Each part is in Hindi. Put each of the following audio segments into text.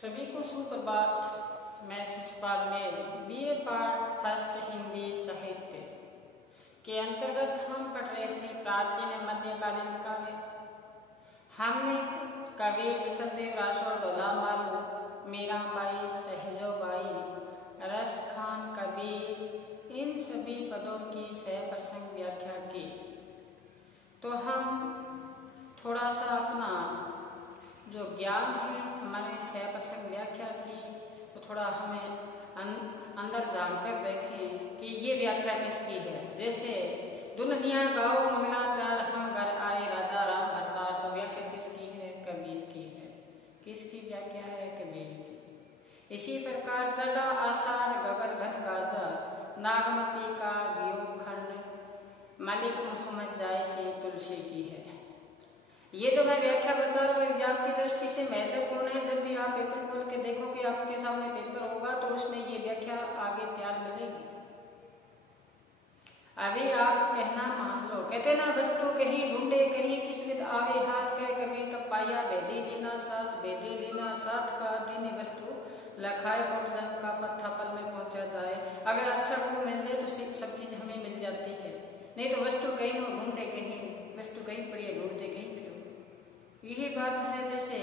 सभी को सुप्रभात। मैं शिषपाल में बीए पार्ट फर्स्ट हिंदी साहित्य के अंतर्गत हम पढ़ रहे थे प्राचीन मध्यकालीन काव्य। हमने कवि विशुद्धदेव रासो, ढोला मारू, मीराबाई, सहजोबाई, रस खान, कबीर, इन सभी पदों की सप्रसंग व्याख्या की। तो हम थोड़ा सा अपना जो ज्ञान है हमारे सप्रसंग व्याख्या की, तो थोड़ा हमें अंदर जानकर देखें कि ये व्याख्या किसकी है। जैसे दुल्हनिया गाओ मंगलाचार, हम घर आए राजा राम भरतार, तो व्याख्या किसकी है? कबीर की है। किसकी व्याख्या है? कबीर की। इसी प्रकार चढ़ा आषाढ़ गगन घन गाजा, नागमती का वियोग खंड, मलिक मोहम्मद जायसी, तुलसी की है। ये तो मैं व्याख्या बता रहा हूँ, एग्जाम की दृष्टि से महत्वपूर्ण है। जब भी आप पेपर खोल के देखोगे, आपके सामने पेपर होगा, तो उसमें ये व्याख्या आगे तैयार मिलेगी। अभी आप कहना मान लो, कहते ना वस्तु कहीं ढूंढे कहीं किस्मत आवे हाथ, कह कभी तब पाया बेदी लीना साथ, बेदी लीना साथ का दिन वस्तु लखाए कोट जन का पत्था पल में पहुंचा जाए। अगर अच्छा गुण मिल जाए तो सब चीज हमें मिल जाती है, नहीं तो वस्तु कहीं ढूंढे कहीं, वस्तु कहीं पड़ी है ढूंढते कहीं। यही बात है। जैसे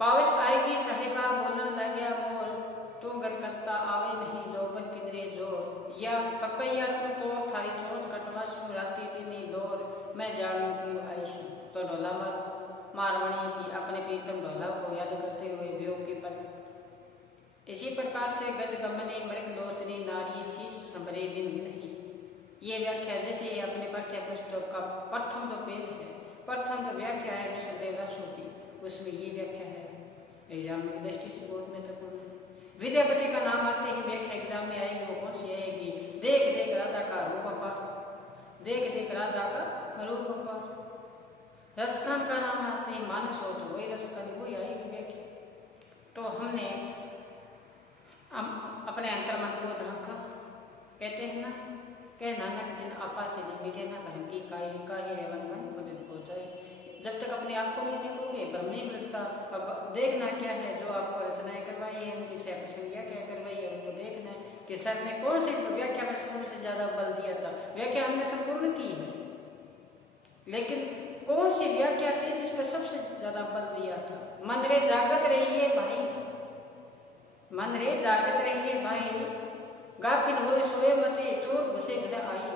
पावस आएगी साहिबा बोलन लग गया मोर, तू गलकत्ता आवे नहीं जोबन किधरे जोर, या पपैया तू तो थारी चोट कटवा सुराती दिनी दौर, मैं जानू क्यों आईशु। तो ढोला मारवाणी की अपने प्रीतम ढोला को याद करते हुए वियोग के पद। इसी प्रकार से गज गमने मृग लोचनी, नारी शीश संभरे दिन नहीं। ये व्याख्या जैसे अपने पाठ्य पुस्तक का प्रथम जो पेज है, प्रथम जो व्याख्या है विशुद्धदेव रासो की, उसमें ये व्याख्या है। एग्जाम की दृष्टि से बहुत महत्वपूर्ण है। विद्यापति का नाम आते ही व्याख्या एग्जाम में आएगी। वो कौन सी आएगी? देख देख राधा का रूप अपार, देख देख राधा का रूप अपार। रसखान का नाम आते ही मानस हो, तो वही रसखान, वही आएगी व्याख्या। तो हमने अपने अंतर्मन को झांका। कहते हैं ना, कह नानक जिन आपा चले मिटे ना भरम की काई, काहे वन मन खुद हो जाए। जब तक अपने आप को नहीं देखोगे ब्रह्म नहीं मिलता। अब देखना क्या है? जो आपको रचनाएं करवाई है, उनकी सप्रसंग व्याख्या करवाई है, उनको देखना है कि सर ने कौन सी व्याख्या पर सबसे ज्यादा बल दिया था। व्याख्या हमने संपूर्ण की है, लेकिन कौन सी व्याख्या थी जिस पर सबसे ज्यादा बल दिया था? मन रे जागत रहिए भाई, मन रे जागत रहिए भाई, गाफिल होए सोए मते, चोर घुसे घर आई,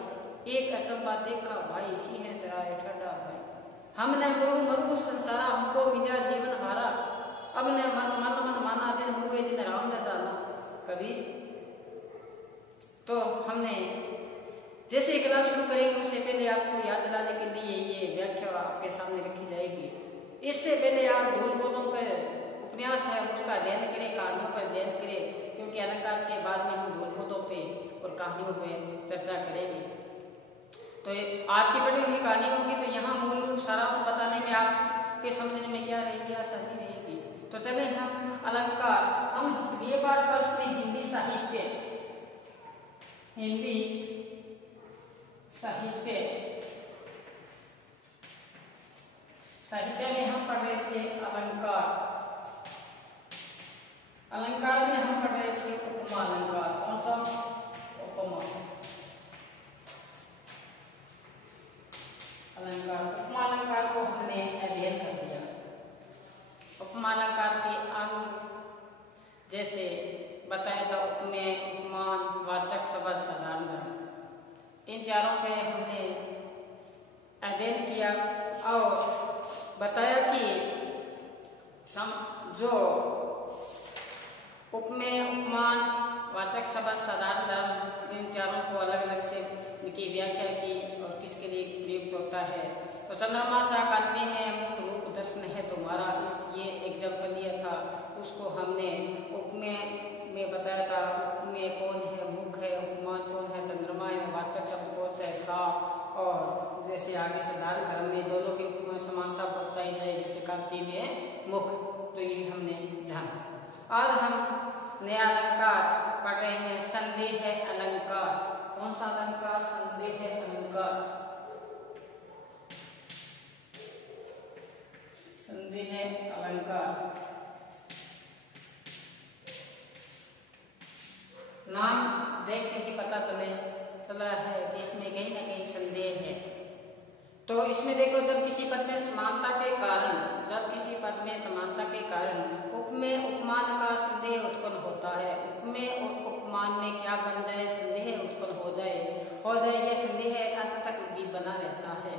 एक अचंबा देखा भाई, सिंह चराए ठंडा भाई। हमने मरु मरु संसारा, हमको मिला जीवन हारा, अब ने मन मन मन माना, जिन हुए जिन राम न जाना। कबीर। तो हमने जैसे क्लास शुरू करेंगे उससे पहले आपको याद दिलाने के लिए ये व्याख्या आपके सामने रखी जाएगी। इससे पहले आप धूल बोधों पर उपन्यास है उसका अध्ययन करें, कहानियों पर अध्ययन करें, क्योंकि अलंकार के बाद में हम धूल बोधों पे और कहानियों पे चर्चा करेंगे। तो आपकी पढ़ी हुई कहानी होगी, तो यहाँ मूल रूप सारांश बताने में आपके समझने में क्या रहेगी? आसानी रहेगी। तो चले हम अलंकार, हम बीए पार्ट फर्स्ट में हिंदी साहित्य, हिंदी साहित्य में हम पढ़ रहे थे अलंकार। अलंकार में हम पढ़ रहे थे उपमा अलंकार। कौन सा? उपमा अलंकार। उपमा अलंकार को हमने अध्ययन कर दिया। उपमा अलंकार के अंग जैसे बताया था, उपमेय, उपमान, वाचक, शब्द, साधारण धर्म, इन चारों पे हमने अध्ययन किया और बताया कि जो उपमेय, उपमान, वाचक, शब्द, साधारण धर्म, इन चारों को अलग अलग से उनकी व्याख्या की और किसके लिए प्रयुक्त होता है। तो चंद्रमा सा कांति में मुख्य रूप दर्शन है तुम्हारा, ये एग्जाम्पल दिया था। उसको हमने उपमेय में बताया था। उपमेय कौन है? मुख है। उपमान कौन है? चंद्रमा है। वाचक शब्द कौन है? सा। और जैसे आगे साधारण धर्म में दोनों के उपमा समानता बताई जाए, जैसे कांति में मुख। तो ये हमने जाना। आज हम नया अलंकार पढ़ रहे हैं, संदेह अलंकार। कौन सा अलंकार? संदेह अलंकार। संदेह अलंकार नाम देख के ही पता चला है कि इसमें कहीं ना कहीं संदेह है। तो इसमें देखो, जब किसी पद में समानता के कारण उपमेय उपमान का संदेह उत्पन्न होता है। उपमेय और उपमान में क्या बन जाए, संदेह उत्पन्न हो जाए, यह संदेह अंत तक भी बना रहता है।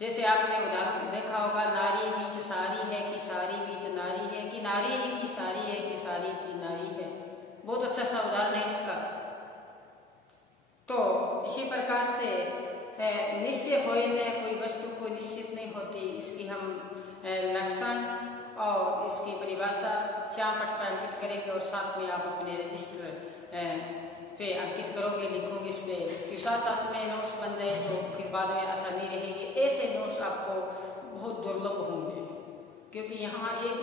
जैसे आपने उदाहरण देखा होगा, नारी बीच सारी है कि सारी बीच नारी है, कि नारी ही की सारी है कि सारी की नारी है। बहुत अच्छा सा उदाहरण है इसका। तो इसी प्रकार से निश्चय होए में कोई वस्तु को निश्चित नहीं होती, इसकी हम लक्षण और इसकी परिभाषा श्यामपट पर अंकित करेंगे और साथ में आप अपने रजिस्टर पे अंकित करोगे, लिखोगे इस पे, कि साथ में नोट्स बन जाए तो फिर बाद में आसानी रहेगी। ऐसे नोट्स आपको बहुत दुर्लभ होंगे, क्योंकि यहाँ एक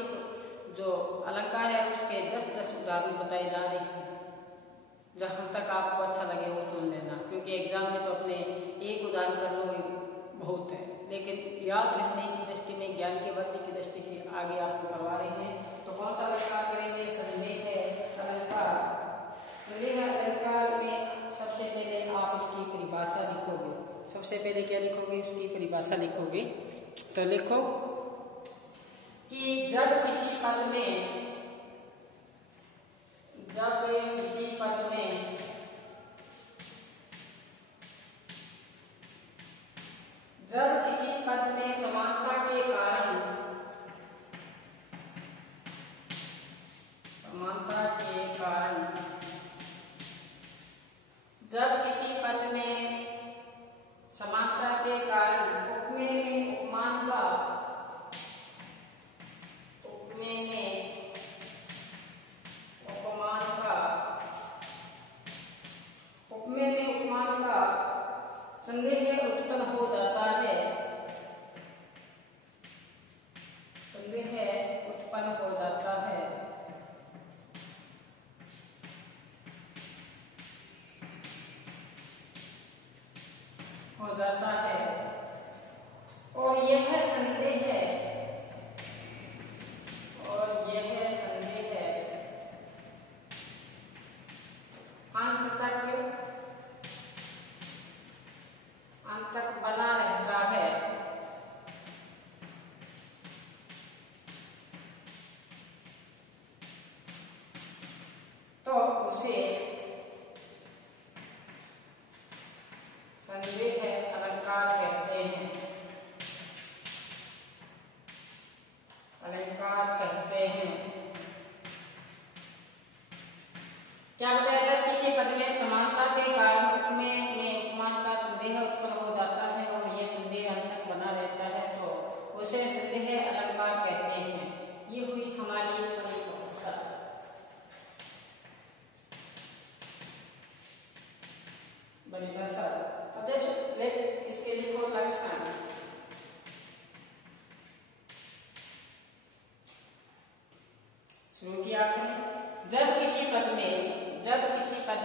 जो अलंकार है उसके 10-10 उदाहरण बताए जा रहे हैं। जहाँ तक आपको अच्छा लगे वो चुन लेना, क्योंकि एग्जाम में तो अपने एक उदाहरण कर लोगे बहुत है, लेकिन याद रहने की दृष्टि में, ज्ञान के वर्ग की दृष्टि से आगे आपको करवा रहे हैं। तो कौन सा अलंकार करेंगे? संदेह है अलंकार। संदेह अलंकार में सबसे पहले आप इसकी परिभाषा लिखोगे। सबसे पहले क्या लिखोगे? इसकी परिभाषा लिखोगे। तो लिखो कि जब किसी पद में समानता के कारण उपमेय में उपमान का संदेह उत्पन्न हो जाता है। और यह संदेह अंत तक बना रहता है। तो उसे संदेह अलंकार कहते हैं। क्या बताया? जब किसी पद में समानता के कारण उपमेय में उपमान का संदेह उत्पन्न हो जाता है और यह संदेह अंत तक बना रहता है, तो उसे संदेह अलंकार कहते हैं। ये हुई हमारी परिभाषा। अब इसके लिखो लक्षण। शुरू किया आपने। जब किसी पद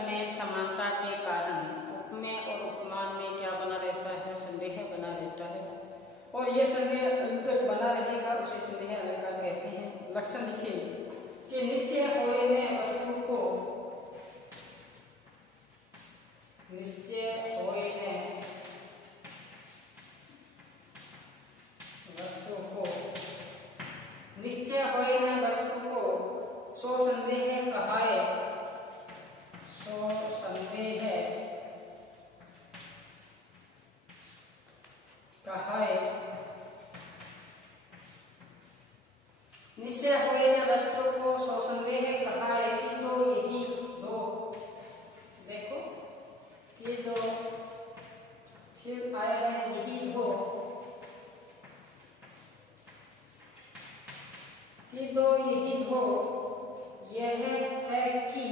में समानता के कारण उपमेय और उपमान में क्या बना रहता है? संदेह बना रहता है, और यह संदेह अंत तक बना रहेगा, उसे संदेह अलंकार कहते हैं। लक्षण लिखिए कि निश्चय होए में वस्तु को सो संदेह कहाए। निश्चय हुए न वस्तु को सो संदेह कहाए कि दो यही दो। देखो कि दो फिर आया है यही दो, कि दो यही दो, यह है कि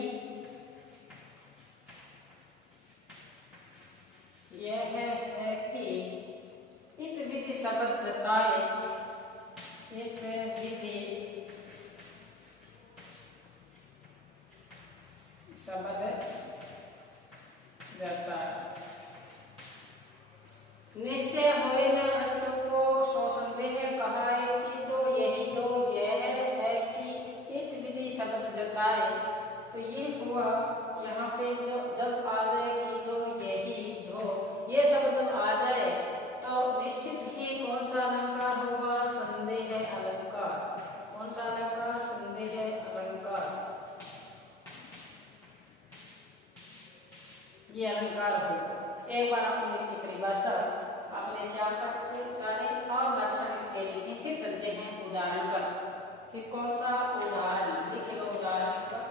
इत विधि शब्द जताए, इत विधि शब्द जताए। निश्चय हुए न वस्तु को सो संदेह कहाए कि दो यही दो, यह है कि इत विधि शब्द जताए। तो ये एक बार अपने इसकी परिभाषा अपने श्याम पट्ट उतारें और लक्षण इसके लिखें, फिर चलते हैं उदाहरण पर। फिर कौन सा उदाहरण लिखे? दो उदाहरण पर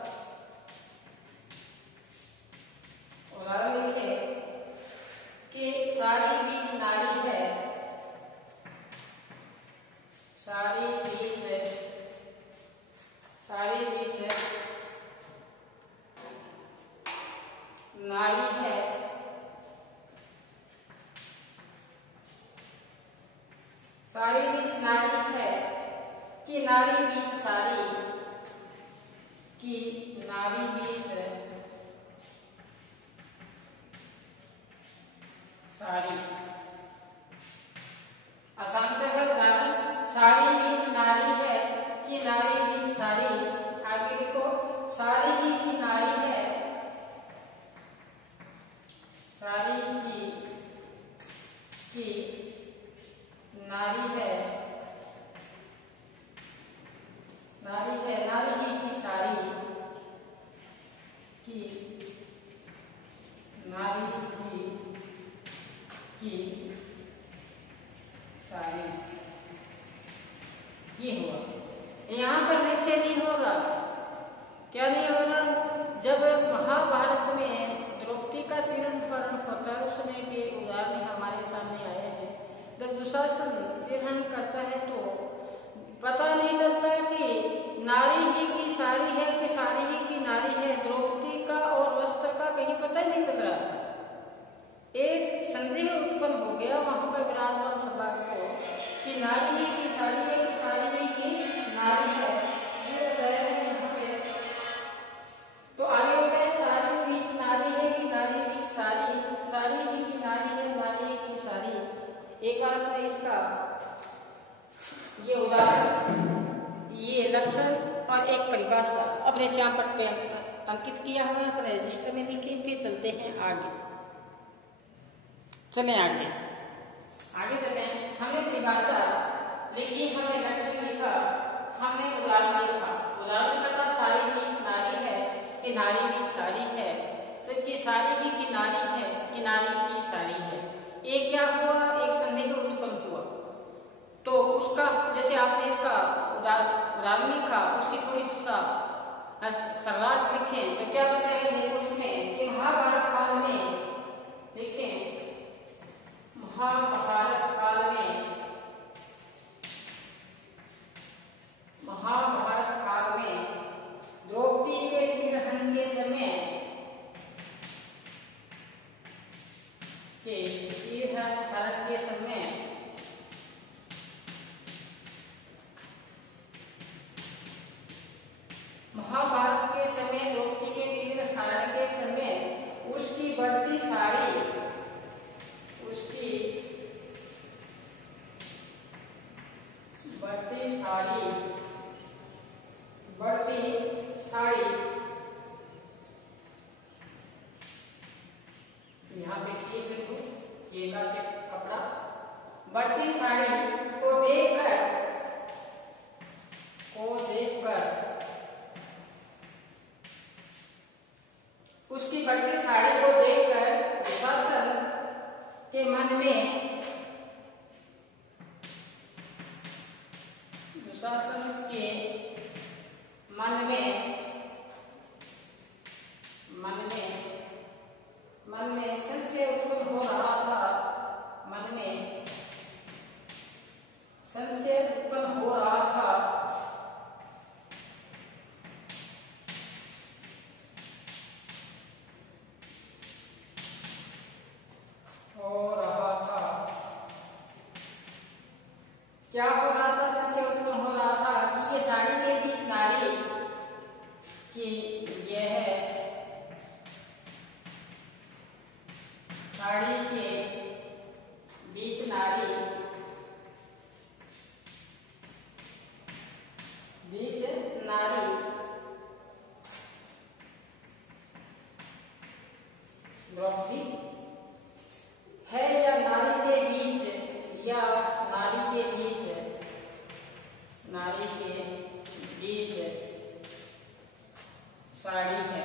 उदाहरण लिखे कि साड़ी बीच नारी है, साड़ी बीच नारी है, साड़ी बीच नारी है कि नारी बीच साड़ी, कि नारी बीच साड़ी। आसान से है उदाहरण, साड़ी बीच नारी है कि नारी बीच साड़ी। आगे लिखो, साड़ी ही की नारी है, साड़ी ही की नारी है, नारी है, नारी ही की साड़ी, की नारी ही की साड़ी। ये हुआ। यहाँ पर निश्चय नहीं होगा। क्या नहीं होगा? जब महाभारत में द्रौपदी का चीरहरण होता है, उसमें के उदाहरण हमारे सामने आए हैं। जब दुशासन चीरहरण करता है तो पता नहीं चलता कि नारी ही की साड़ी है कि साड़ी ही की नारी है। द्रौपदी का और वस्त्र का कहीं पता ही नहीं चल रहा था। एक संदेह उत्पन्न हो गया वहां पर विराजमान सभा को कि नारी ही की साड़ी है कि साड़ी ही की नारी है। ये गए हैं यहाँ पे, तो आगे हो गए, साड़ी बीच नारी है कि नारी बीच साड़ी, साड़ी ही की नारी है, नारी ही की साड़ी। एक अर्थ है इसका, ये उदाहरण, ये लक्षण और एक परिभाषा अपने श्याम पट्ट पे अंकित किया हुआ, अपने रजिस्टर में लिखे। फिर चलते हैं आगे, चले आगे चले। हमने परिभाषा लिखी, हमने लक्षण लिखा, हमने उदाहरण लिखा। उदाहरण लिखा था साड़ी बीच नारी है कि नारी बीच साड़ी है, कि साड़ी ही की नारी है कि नारी की साड़ी है। एक क्या हुआ? एक संदेह उत्पन्न हुआ। तो उसका जैसे आपने इसका उदाहरण लिखा, उसकी थोड़ी सा शरारत लिखें तो क्या बताया देखो इसमें कि महाभारत काल में, लिखें महाभारत काल में, महाभारत काल में द्रौपदी के चीरहरण के समय महाभारत के समय द्रौपदी के चीरहरण के समय उसकी बढ़ती साड़ी, उसकी बढ़ती साड़ी, बढ़ती साड़ी, यहाँ पे किए का से कपड़ा, बढ़ती साड़ी को देखकर उसकी बढ़ती साड़ी को देखकर दुशासन के मन में, दुशासन के मन में संशय उत्पन्न हो रहा था, मन में संशय उत्पन्न हो रहा था। क्या हो रहा था? संशय उत्पन्न हो रहा था कि ये साड़ी के बीच नारी, कि यह साड़ी के बीच नारी, द्रौपदी है या नारी के बीच, या नारी के बीच, नारी के बीच साड़ी है,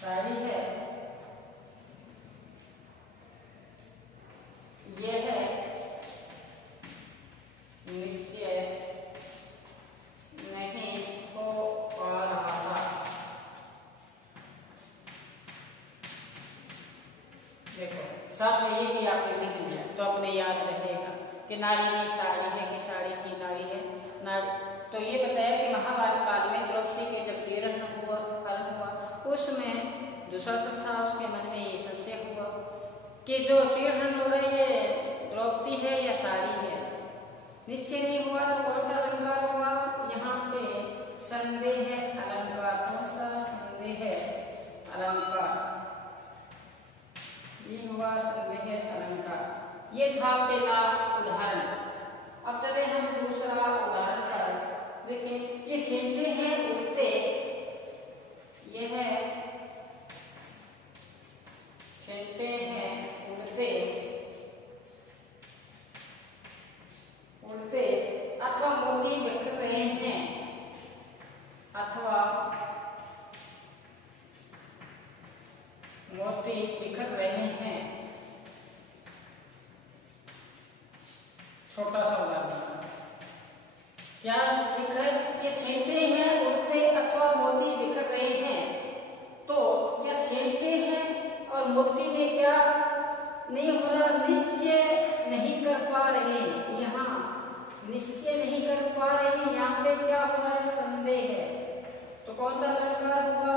साड़ी है याद रहेगा कि नारी की साड़ी है कि साड़ी की नारी है। नारी तो ये बताया कि महाभारत काल में द्रौपदी के जब तीरण हुआ, हरण हुआ, उसमें दुशासन था, उसके मन में ये संशय हुआ कि जो तीरण हो रही है द्रौपदी है या साड़ी है। निश्चय नहीं हुआ तो कौन सा अलंकार हुआ, यहाँ पे संदेह है अलंकार। कौन सा संदेह है अलंकार, ये हुआ संदेह अलंकार। ये था पहला उदाहरण। अब चले हम दूसरा उदाहरण पर। देखिए ये छींटे हैं उड़ते, ये है छींटे हैं उड़ते, उड़ते अथवा मोती बिखर रहे हैं, अथवा मोती बिखर रहे हैं। छोटा सा उदाहरण क्या लिखा है, ये छींटे हैं उड़ते अथवा मोती बिखर रहे हैं। तो क्या छींटे हैं और मोती में क्या नहीं हो रहा, निश्चय नहीं कर पा रहे, यहाँ निश्चय नहीं कर पा रहे, यहाँ पे क्या हो रहा है, संदेह है। तो कौन सा अलंकार हुआ,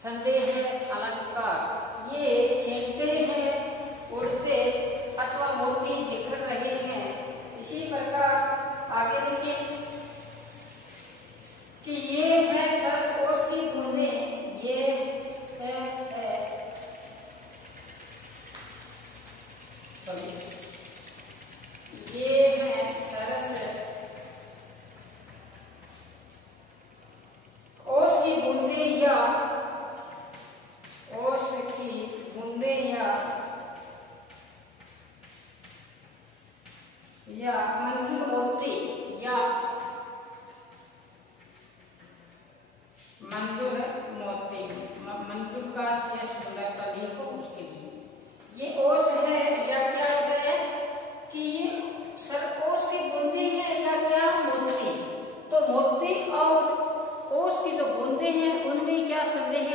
संदेह है अलंकार। ये छींटे हैं उड़ते अथवा मोती बिखर रहे हैं। इसी प्रकार आगे देखिए कि ये है सरस ओस की बूंदें, ये ये है सरस ओस की बूंदें या ओस की बूंदें या मंजूर मोती या मंजूर मोती, मंजूर का से सुंदर का लिखो उसके लिए। ये ओस है या क्या होता है कि ये सर ओस की बूंदे हैं या क्या मोती। तो मोती और ओस की जो बूंदे हैं उनमें क्या संदेह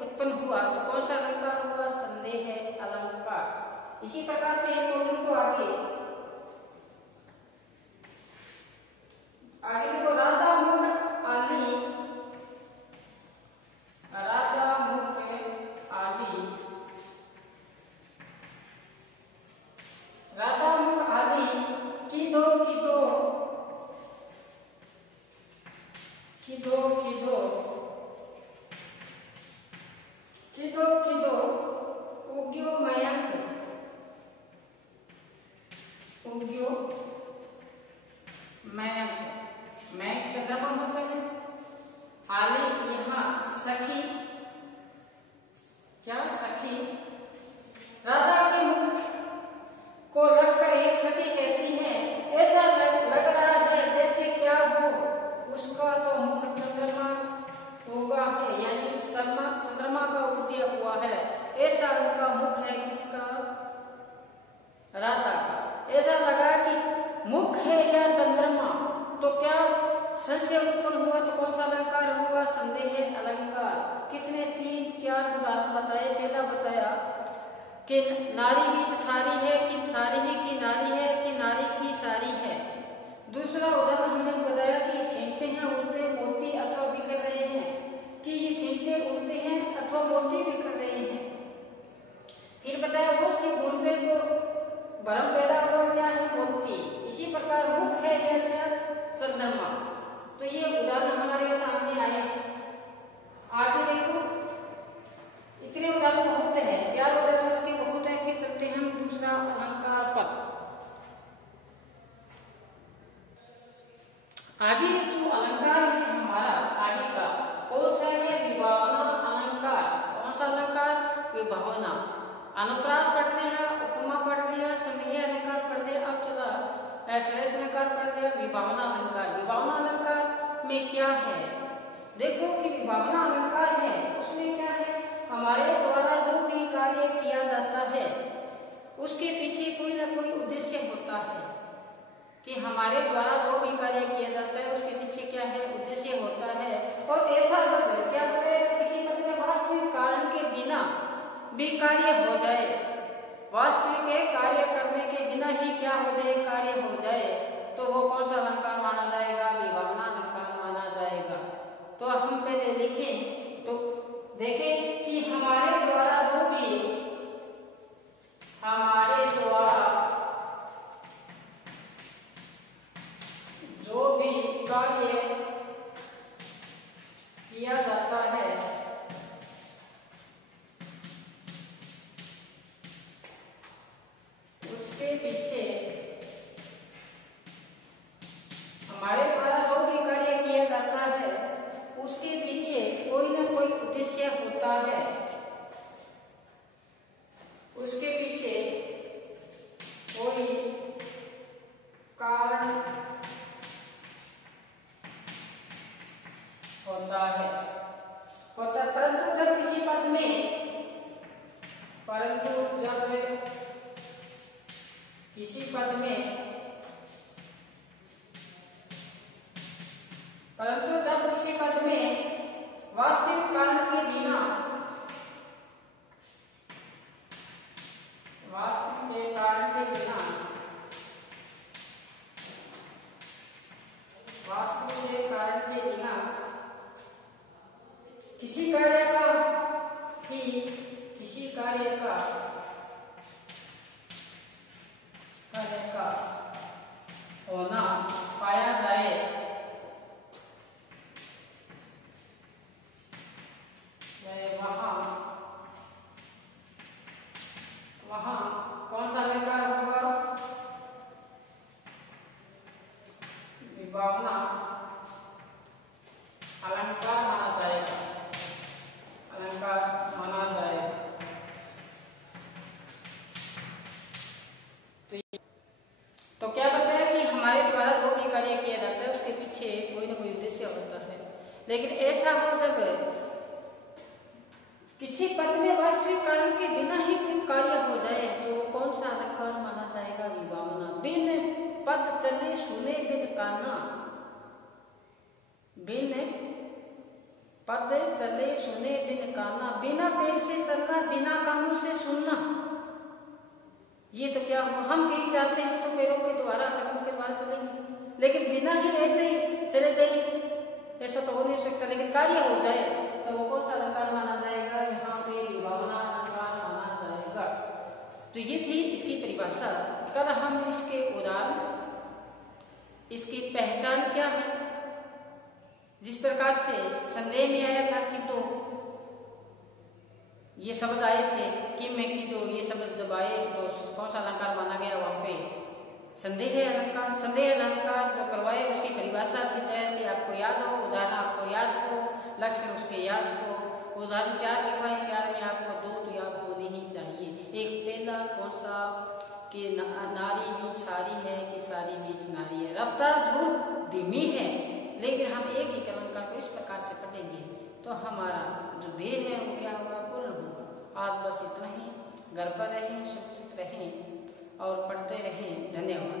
उत्पन्न हुआ, तो कौन सा अलंकार हुआ, संदेह है अलंकार। इसी प्रकार से लिखो आगे देखो राधा मुख आली, राधा मुख आली, राधा मुख आली किदो किदो किदो किदो किदो किदो उग्यो मयंक, उग्यो मयंक, मैं चंद्रमा होता है। आली यहाँ सखी, क्या सखी, राधा के मुख को लगकर एक सखी कहती है, ऐसा लग रहा है जैसे क्या हो, उसका तो मुख चंद्रमा होगा है, यानी चंद्रमा का उदय हुआ है, ऐसा उनका मुख है। किसका, राधा का। ऐसा लगा कि मुख है या चंद्रमा, तो क्या संशय उत्पन्न हुआ, तो कौन सा अलंकार हुआ, संदेह अलंकार। कितने 3-4 उदाहरण बताए। पहला बताया कि नारी बीच सारी है कि सारी है कि नारी है कि नारी की सारी है। दूसरा उदाहरण हमने बताया कि छींटे हैं उड़ते मोती अथवा बिखर रहे हैं, कि ये छींटे उड़ते हैं अथवा मोती बिखर रहे हैं। फिर बताया उसकी बूंदे को भरम पैदा हुआ क्या है, मोती। इसी प्रकार मुख है या क्या, चंद्रमा। तो ये उदाहरण हमारे सामने आए। आगे देखो, इतने उदाहरण बहुत है, 4 उदाहरण इसके बहुत है। फिर चलते हैं हम दूसरा अलंकार पर। आगे जो अलंकार है हमारा आगे का, कौन सा है, विभावना अलंकार। कौन सा अलंकार, विभावना। अनुप्रास पढ़ लिया, उपमा पढ़ लिया, संदेह अलंकार पढ़ लिया। अब चला श्रेष्ठ अलंकार पढ़ लिया, विभावना अलंकार। विभावना अलंकार में क्या है, देखो कि विभावना अलंकार है, उसमें क्या है, हमारे द्वारा जो भी कार्य किया जाता है उसके पीछे कोई ना कोई उद्देश्य होता है, कि हमारे द्वारा जो भी कार्य किया जाता है उसके पीछे क्या है, उद्देश्य होता है। और ऐसा अगर क्या करे, किसी पद में वास्तविक कारण के बिना भी कार्य हो जाए वास्तविक कार्य करने के बिना ही क्या हो जाए, कार्य हो जाए, तो वो कौन सा अलंकार माना जाएगा, विभावना अलंकार माना जाएगा। तो हम पहले लिखें तो देखें कि हमारे द्वारा जो भी कार्य किया जाता है उसके पीछे, हमारे द्वारा जो भी कार्य किया जाता है उसके पीछे कोई ना कोई उद्देश्य होता है, उसके पीछे कोई कारण होता है। परंतु जब किसी पद में, वास्तविक कारण के बिना, किसी कार्य का होना पाया जाए, वहां कौन सा अलंकार होगा, विभावना अलंकार माना जाएगा, तो क्या बताया कि हमारे द्वारा जो भी कार्य किया जाता है उसके पीछे कोई ना कोई उद्देश्य होता है। लेकिन ऐसा हो जब किसी पद में वास्तविक कारण के बिना ही कोई कार्य हो जाए तो वो कौन सा अलंकार माना जाएगा, विभावना। बिन पद चले सुने बिन काना, बिन पद चले सुने बिन काना, बिना पैर से चलना, बिना कानों से सुनना। ये तो क्या हुआ, हम कहीं जाते हैं तो पैरों के द्वारा, कदमों के द्वारा चलेंगे, लेकिन बिना ही ऐसे ही चले जाइए ऐसा तो हो नहीं सकता। लेकिन कार्य हो जाए तो वो कौन सा अलंकार माना जाएगा, यहाँ पे विभावना अलंकार माना जाएगा। तो ये थी इसकी परिभाषा। कल हम इसके उदाहरण, इसकी पहचान क्या है, जिस प्रकार से संदेह में आया था कि तो ये शब्द आए थे कि मैं की, तो ये शब्द जब आए तो कौन सा अलंकार माना गया, वहां पे संदेह अलंकार जो करवाए उसकी परिभाषा अच्छी तरह से आपको याद हो, उदाहरण आपको याद हो, लक्षण उसके याद हो। उदाहरण 4 लिखवाए, 4 में आपको 2 तो याद होने ही चाहिए। एक पहला कौन सा कि नारी बीच सारी है कि सारी बीच नारी है। रफ्तार जरूर धीमी है लेकिन हम एक ही अलंकार को इस प्रकार से पढ़ेंगे तो हमारा जो देह है वो क्या होगा, पूर्ण होगा। आज बस इतना ही। घर पर रहें, सुरक्षित रहें और पढ़ते रहें। धन्यवाद।